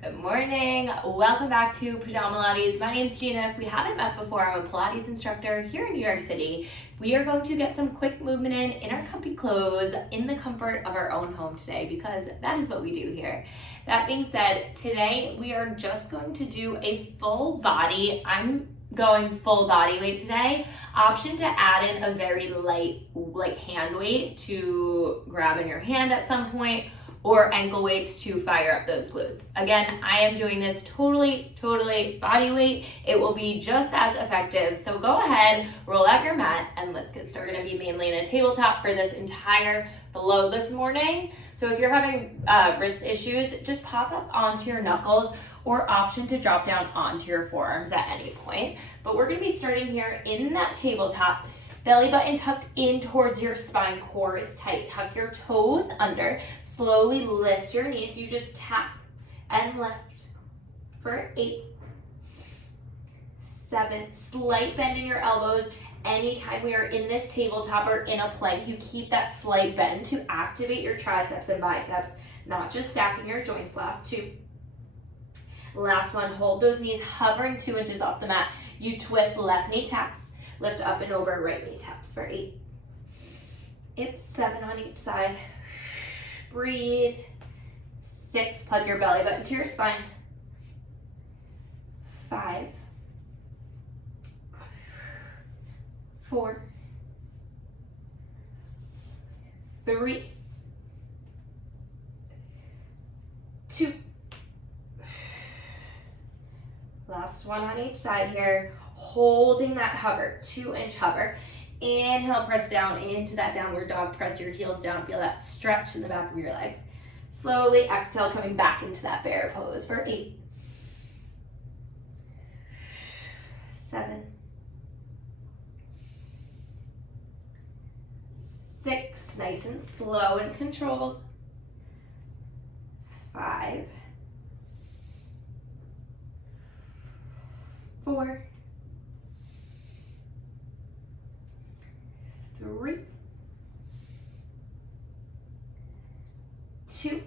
Good morning. Welcome back to Pajamalates. My name's Gina. If we haven't met before, I'm a Pilates instructor here in New York City. We are going to get some quick movement in our comfy clothes in the comfort of our own home today because that is what we do here. That being said, today we are just going to do a full body. I'm going full body weight today. Option to add in a very light hand weight to grab in your hand at some point, or ankle weights to fire up those glutes. Again, I am doing this totally body weight. It will be just as effective. So go ahead, roll out your mat, and let's get started. We're gonna be mainly in a tabletop for this entire flow this morning. So if you're having wrist issues, just pop up onto your knuckles or option to drop down onto your forearms at any point. But we're gonna be starting here in that tabletop. Belly button tucked in towards your spine, core is tight. Tuck your toes under. Slowly lift your knees. You just tap and lift for 8, 7. Slight bend in your elbows. Anytime we are in this tabletop or in a plank, you keep that slight bend to activate your triceps and biceps, not just stacking your joints. Last 2. Last one, hold those knees hovering 2 inches off the mat. You twist, left knee taps. Lift up and over, right knee taps for 8. It's 7 on each side. Breathe. 6, plug your belly button to your spine. 5, 4, 3, 2. Last one on each side here. Holding that hover, 2-inch hover. Inhale, press down into that downward dog. Press your heels down. Feel that stretch in the back of your legs. Slowly exhale, coming back into that bear pose for 8, 7, 6. Nice and slow and controlled. 5, 4, 3, 2.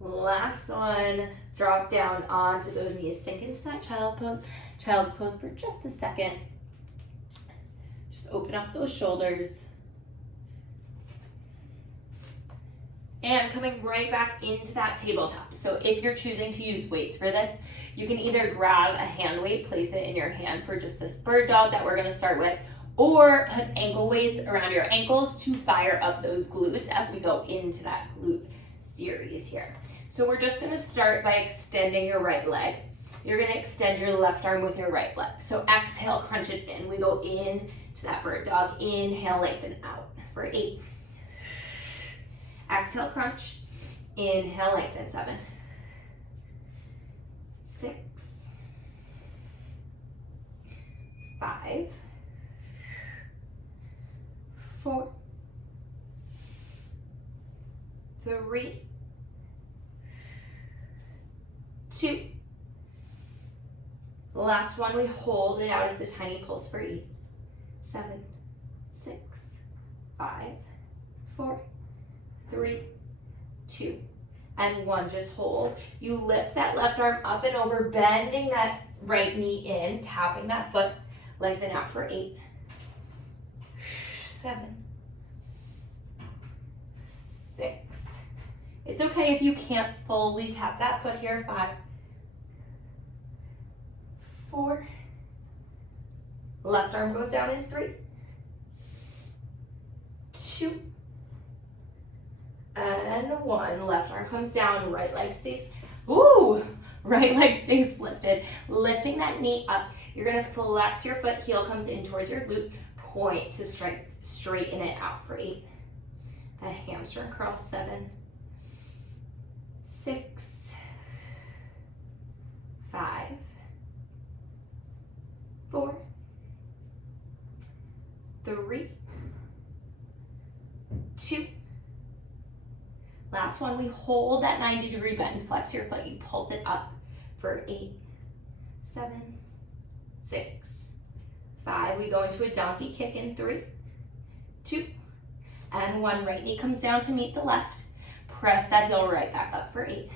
Last one. Drop down onto those knees. Sink into that child's pose for just a second. Just open up those shoulders. And coming right back into that tabletop. So if you're choosing to use weights for this, you can either grab a hand weight, place it in your hand for just this bird dog that we're gonna start with, or put ankle weights around your ankles to fire up those glutes as we go into that glute series here. So we're just gonna start by extending your right leg. You're gonna extend your left arm with your right leg. So exhale, crunch it in. We go in to that bird dog. Inhale, lengthen out for 8. Exhale, crunch. Inhale, lengthen. 7, 6, 5, 4, 3, 2. Last one, we hold it out. It's a tiny pulse for 8, 7, 6, 5, 4, 3, 2, and 1. Just hold. You lift that left arm up and over, bending that right knee in, tapping that foot, lengthen out for 8, 7, 6. It's okay if you can't fully tap that foot here. 5, 4. Left arm goes down in 3, 2, and 1. Left arm comes down, right leg stays, right leg stays lifted. Lifting that knee up, you're gonna flex your foot, heel comes in towards your glute, point to straighten it out for 8. That hamstring curl, 7, 6, 5, 4, 3, 2. Last one, we hold that 90-degree bend, flex your foot, you pulse it up for 8, 7, 6, 5. We go into a donkey kick in 3, 2, and 1. Right knee comes down to meet the left. Press that heel right back up for 8.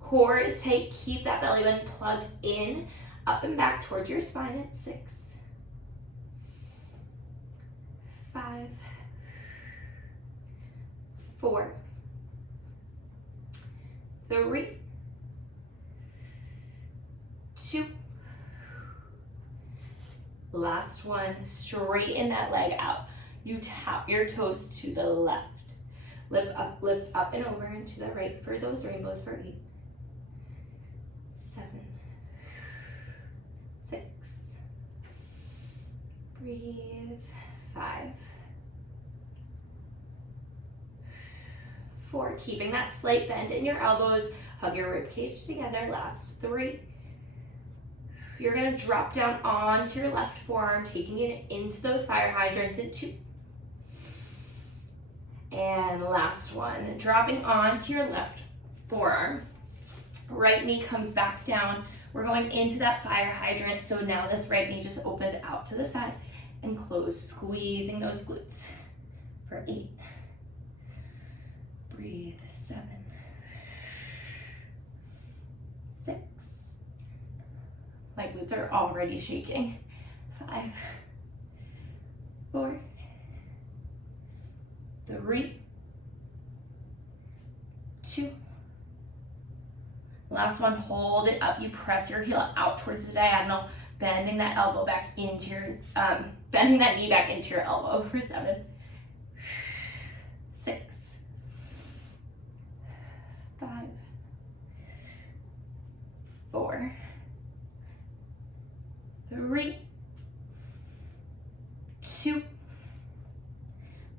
Core is tight. Keep that belly button plugged in, up and back towards your spine at 6, 5, 4, 3, 2. Last one. Straighten that leg out. You tap your toes to the left. Lift up and over and to the right for those rainbows for 8, 7, 6. Breathe. 5, 4. Keeping that slight bend in your elbows. Hug your rib cage together. Last 3. You're gonna drop down onto your left forearm, taking it into those fire hydrants in 2. And last one, dropping onto your left forearm. Right knee comes back down. We're going into that fire hydrant. So now this right knee just opens out to the side and close, squeezing those glutes for 8. Breathe. 7, 6. My glutes are already shaking. 5, 4, 3, 2. Last one, hold it up. You press your heel out towards the diagonal, bending that elbow back into your, bending that knee back into your elbow for 7, 6, 5, 4, 3, 2.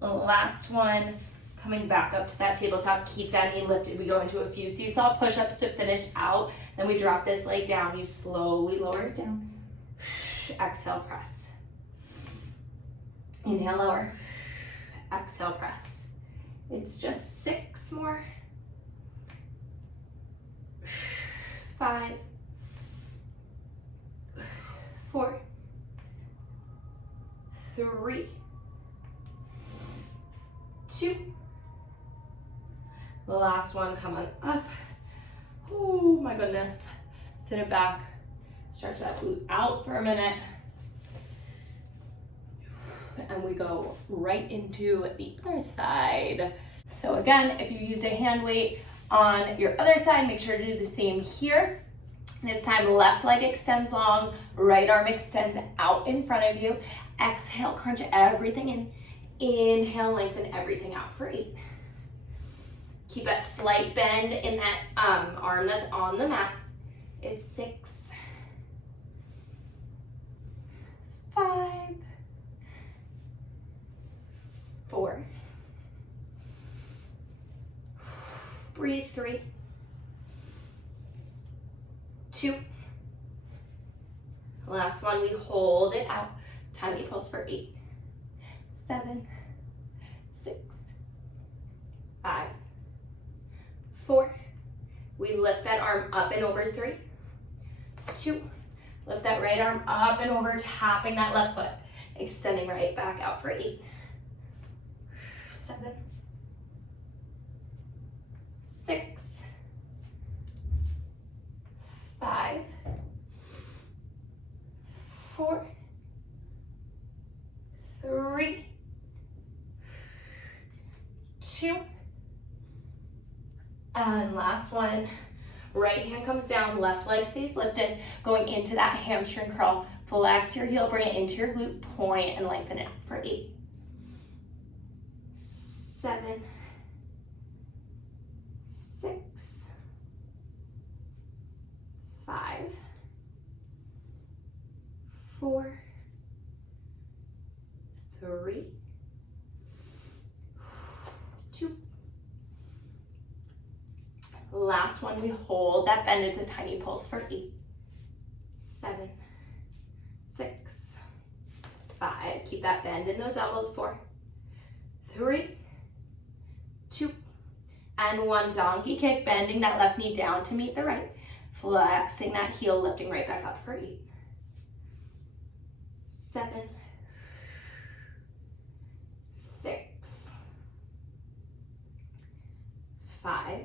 Last one, coming back up to that tabletop. Keep that knee lifted. We go into a few seesaw push-ups to finish out. Then we drop this leg down. You slowly lower it down. Exhale, press. Inhale, lower. Exhale, press. It's just 6 more. 5, 4, 3, 2. The last one, come on up. Oh my goodness. Sit it back. Stretch that glute out for a minute. And we go right into the other side. So again, if you use a hand weight on your other side, make sure to do the same here. This time, left leg extends long, right arm extends out in front of you. Exhale, crunch everything in. Inhale, lengthen everything out for 8. Keep that slight bend in that arm that's on the mat. It's 6, 5, 4. Breathe. 3, 2. Last one, we hold it out. Tiny pulse for 8, 7, 6, 5, 4. We lift that arm up and over. 3, 2. Lift that right arm up and over, tapping that left foot. Extending right back out for 8, 7, 6, 5, 4, 3, 2. And last one. Right hand comes down, left leg stays lifted, going into that hamstring curl. Flex your heel, bring it into your glute point, and lengthen it for 8, 7, 6, 5, 4, 3, 2. Last one, we hold that bend. It's a tiny pulse for 8, 7, 6, 5. Keep that bend in those elbows. 4, 3, 2, and 1. Donkey kick, bending that left knee down to meet the right. Flexing that heel, lifting right back up for 8, 7, 6, 5,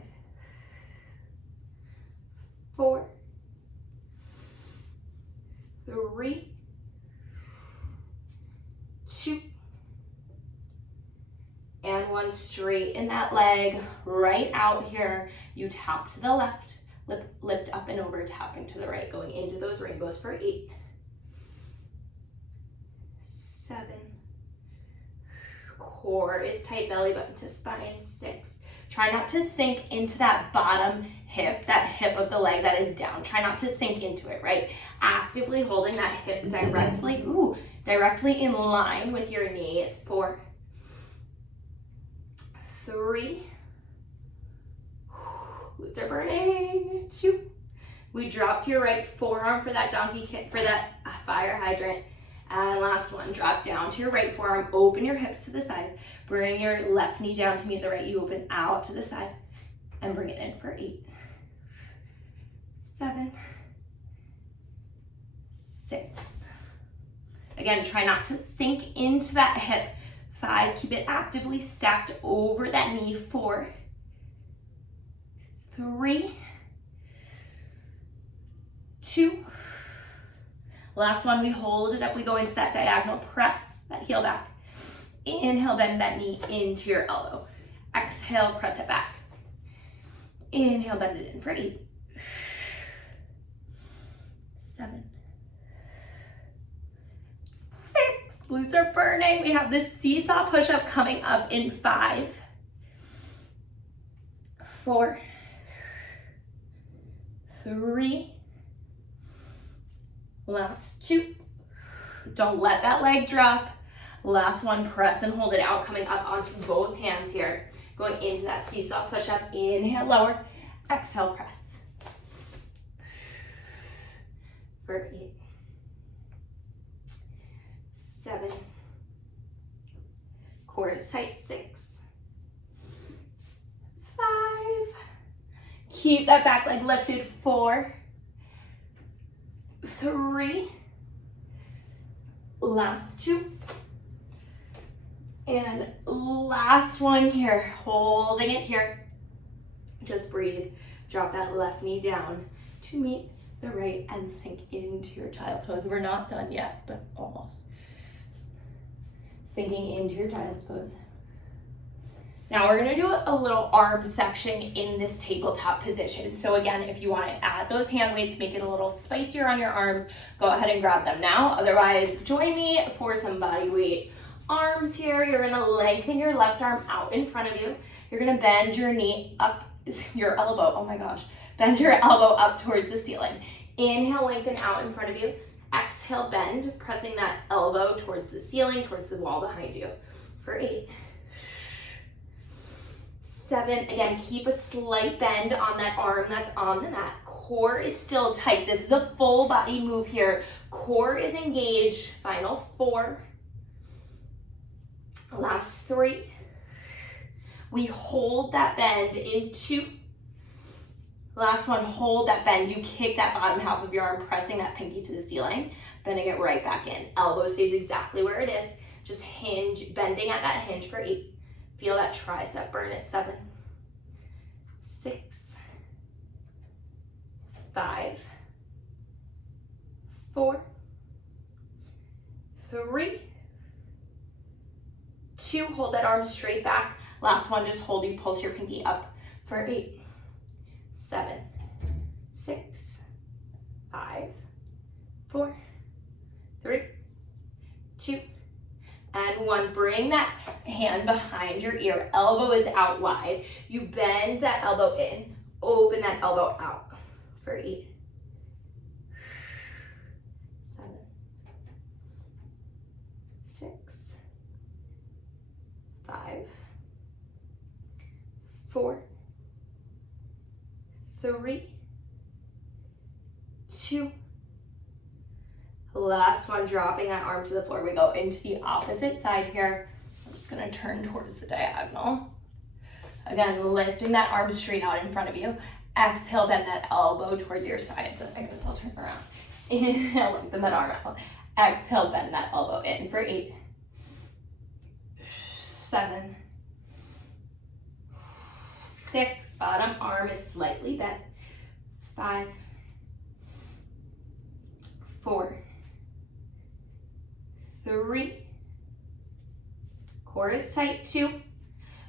4, 3, 2, and 1. Straighten that leg right out here. You tap to the left, lift up and over, tapping to the right, going into those rainbows for 8, 7, core is tight, belly button to spine, 6. Try not to sink into that bottom hip, that hip of the leg that is down. Try not to sink into it, right? Actively holding that hip directly in line with your knee. It's 4, 3, glutes are burning, 2. We drop to your right forearm for that donkey kick, for that fire hydrant. And last one, drop down to your right forearm, open your hips to the side, bring your left knee down to meet the right, you open out to the side, and bring it in for 8, 7, 6. Again, try not to sink into that hip. 5, keep it actively stacked over that knee. 4, 3, 2. Last one, we hold it up, we go into that diagonal press, that heel back. Inhale, bend that knee into your elbow. Exhale, press it back. Inhale, bend it in for 8, 7, 6. Glutes are burning. We have this seesaw push-up coming up in 5, 4, 3, last 2. Don't let that leg drop. Last one, press and hold it out, coming up onto both hands here. Going into that seesaw push-up. Inhale, lower. Exhale, press. For 8, 7. Core is tight. 6, 5. Keep that back leg lifted. 4, 3, last 2, and last one here, holding it here. Just breathe, drop that left knee down to meet the right and sink into your child's pose. We're not done yet, but almost. Sinking into your child's pose. Now we're gonna do a little arm section in this tabletop position. So again, if you wanna add those hand weights, make it a little spicier on your arms, go ahead and grab them now. Otherwise, join me for some body weight arms here. You're gonna lengthen your left arm out in front of you. You're gonna bend your knee up, your elbow, oh my gosh. Bend your elbow up towards the ceiling. Inhale, lengthen out in front of you. Exhale, bend, pressing that elbow towards the ceiling, towards the wall behind you. For 8, 7, again, keep a slight bend on that arm that's on the mat. Core is still tight. This is a full body move here. Core is engaged. Final 4. Last 3. We hold that bend in 2. Last one, hold that bend. You kick that bottom half of your arm, pressing that pinky to the ceiling, bending it right back in. Elbow stays exactly where it is. Just hinge, bending at that hinge for 8. Feel that tricep burn at 7, 6, 5, 4, 3, 2. Hold that arm straight back. Last one, just hold, you pulse your pinky up for 8, 7, 6, 5, 4, 3, 2, and 1. Bring that hand behind your ear. Elbow is out wide. You bend that elbow in, open that elbow out for 8, 7, 6, 5, 4, 3, 2. Last one, dropping that arm to the floor. We go into the opposite side here. I'm just gonna turn towards the diagonal. Again, lifting that arm straight out in front of you. Exhale, bend that elbow towards your side. So I guess I'll turn around. Inhale, lengthen that arm out. Exhale, bend that elbow in for 8, 7, 6, Bottom arm is slightly bent. 5, 4, 3, core is tight. 2,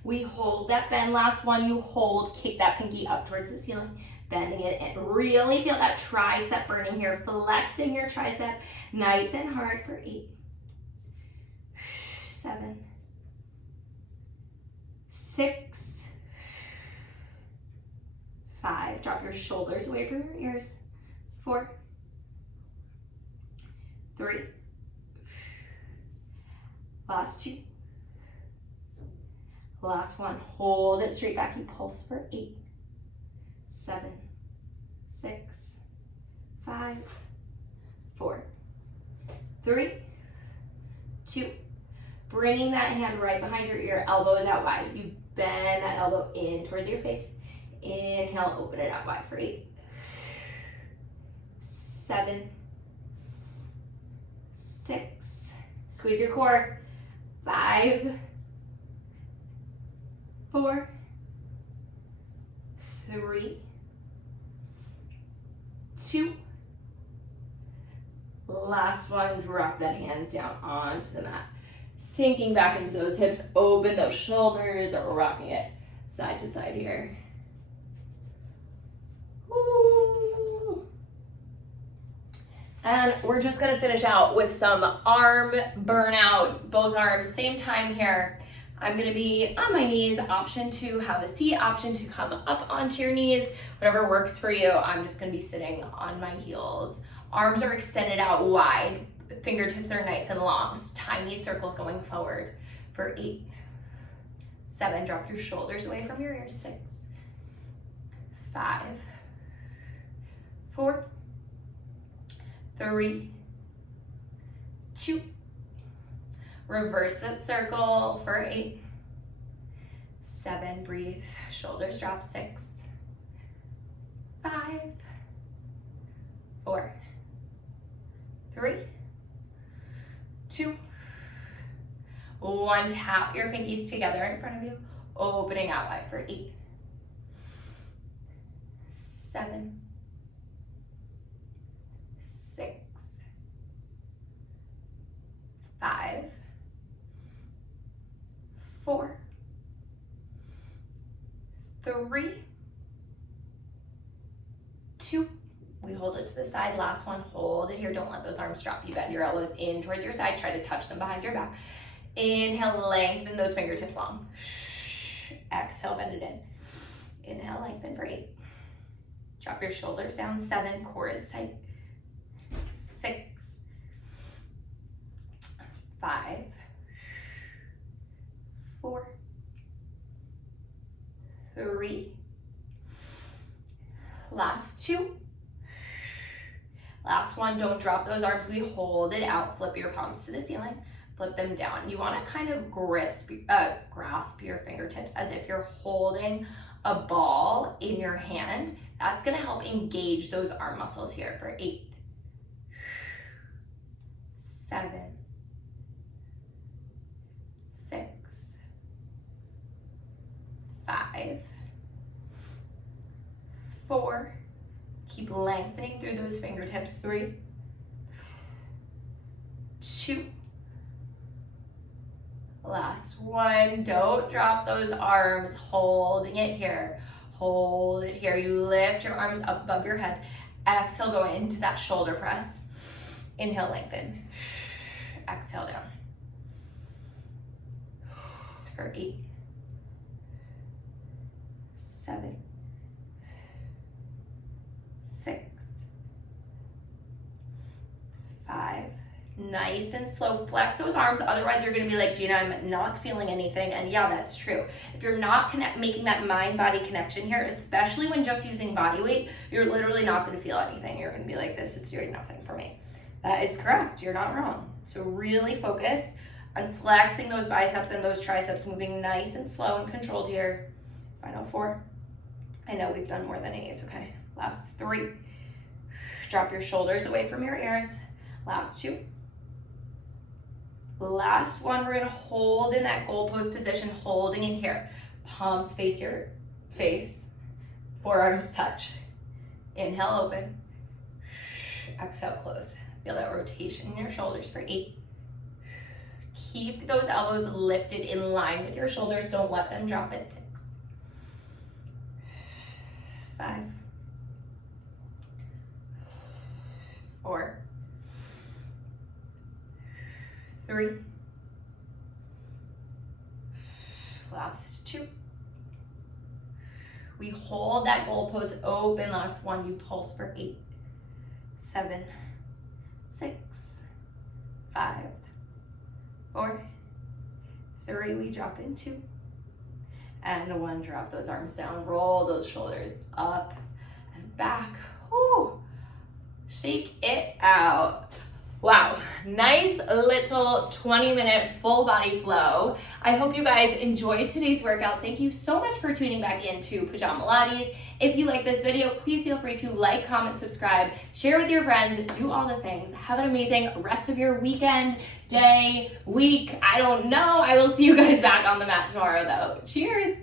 we hold that bend. Last one, you hold, kick that pinky up towards the ceiling, bending it and really feel that tricep burning here, flexing your tricep nice and hard for 8, 7, 6, 5, drop your shoulders away from your ears, 4, 3, last 2, last one, hold it straight back, you pulse for 8, 7, 6, 5, 4, 3, 2, bringing that hand right behind your ear, elbows out wide. You bend that elbow in towards your face. Inhale, open it out wide for 8, 7, 6, squeeze your core, 5, 4, 3, 2, last one, drop that hand down onto the mat. Sinking back into those hips, open those shoulders, rocking it side to side here. Woo. And we're just gonna finish out with some arm burnout, both arms, same time here. I'm gonna be on my knees, option to have a seat, option to come up onto your knees, whatever works for you. I'm just gonna be sitting on my heels. Arms are extended out wide, fingertips are nice and long, so tiny circles going forward for 8, 7, drop your shoulders away from your ears, 6, 5, 4, 3, 2, reverse that circle for 8, 7, breathe, shoulders drop, 6, 5, 4, 3, 2, 1, tap your pinkies together in front of you, opening out wide for 8, 7, 6, 5, 4, 3, 2, we hold it to the side. Last one, hold it here. Don't let those arms drop. You bend your elbows in towards your side. Try to touch them behind your back. Inhale, lengthen those fingertips long. Exhale, bend it in. Inhale, lengthen for 8. Drop your shoulders down, 7, core is tight. 6, 5, 4, 3, last 2. Last one, don't drop those arms. We hold it out, flip your palms to the ceiling, flip them down. You wanna kind of grasp your fingertips as if you're holding a ball in your hand. That's gonna help engage those arm muscles here for 8, 7, 6, 5, 4, keep lengthening through those fingertips, 3, 2, last one, don't drop those arms, holding it here, hold it here. You lift your arms up above your head, exhale, go into that shoulder press, inhale, lengthen, exhale down, for 8, 7, 6, 5, nice and slow, flex those arms, otherwise you're gonna be like, Gina, I'm not feeling anything, and yeah, that's true. If you're not making that mind-body connection here, especially when just using body weight, you're literally not gonna feel anything. You're gonna be like, this is doing nothing for me. That is correct, you're not wrong. So really focus on flexing those biceps and those triceps, moving nice and slow and controlled here. Final 4. I know we've done more than 8, it's okay. Last 3. Drop your shoulders away from your ears. Last 2. Last one, we're gonna hold in that goal pose position, holding in here. Palms face your face. Forearms touch. Inhale, open. Exhale, close. Feel that rotation in your shoulders for 8. Keep those elbows lifted in line with your shoulders. Don't let them drop at 6. 5. 4. 3. Last 2. We hold that goal pose open. Last 1. You pulse for 8. 7. 6. 5. 4. 3. We drop in 2. And 1. Drop those arms down. Roll those shoulders up and back. Woo. Shake it out. Wow, nice little 20-minute full body flow. I hope you guys enjoyed today's workout. Thank you so much for tuning back into Pajamalates. If you like this video, please feel free to like, comment, subscribe, share with your friends, do all the things. Have an amazing rest of your weekend, day, week. I don't know. I will see you guys back on the mat tomorrow though. Cheers.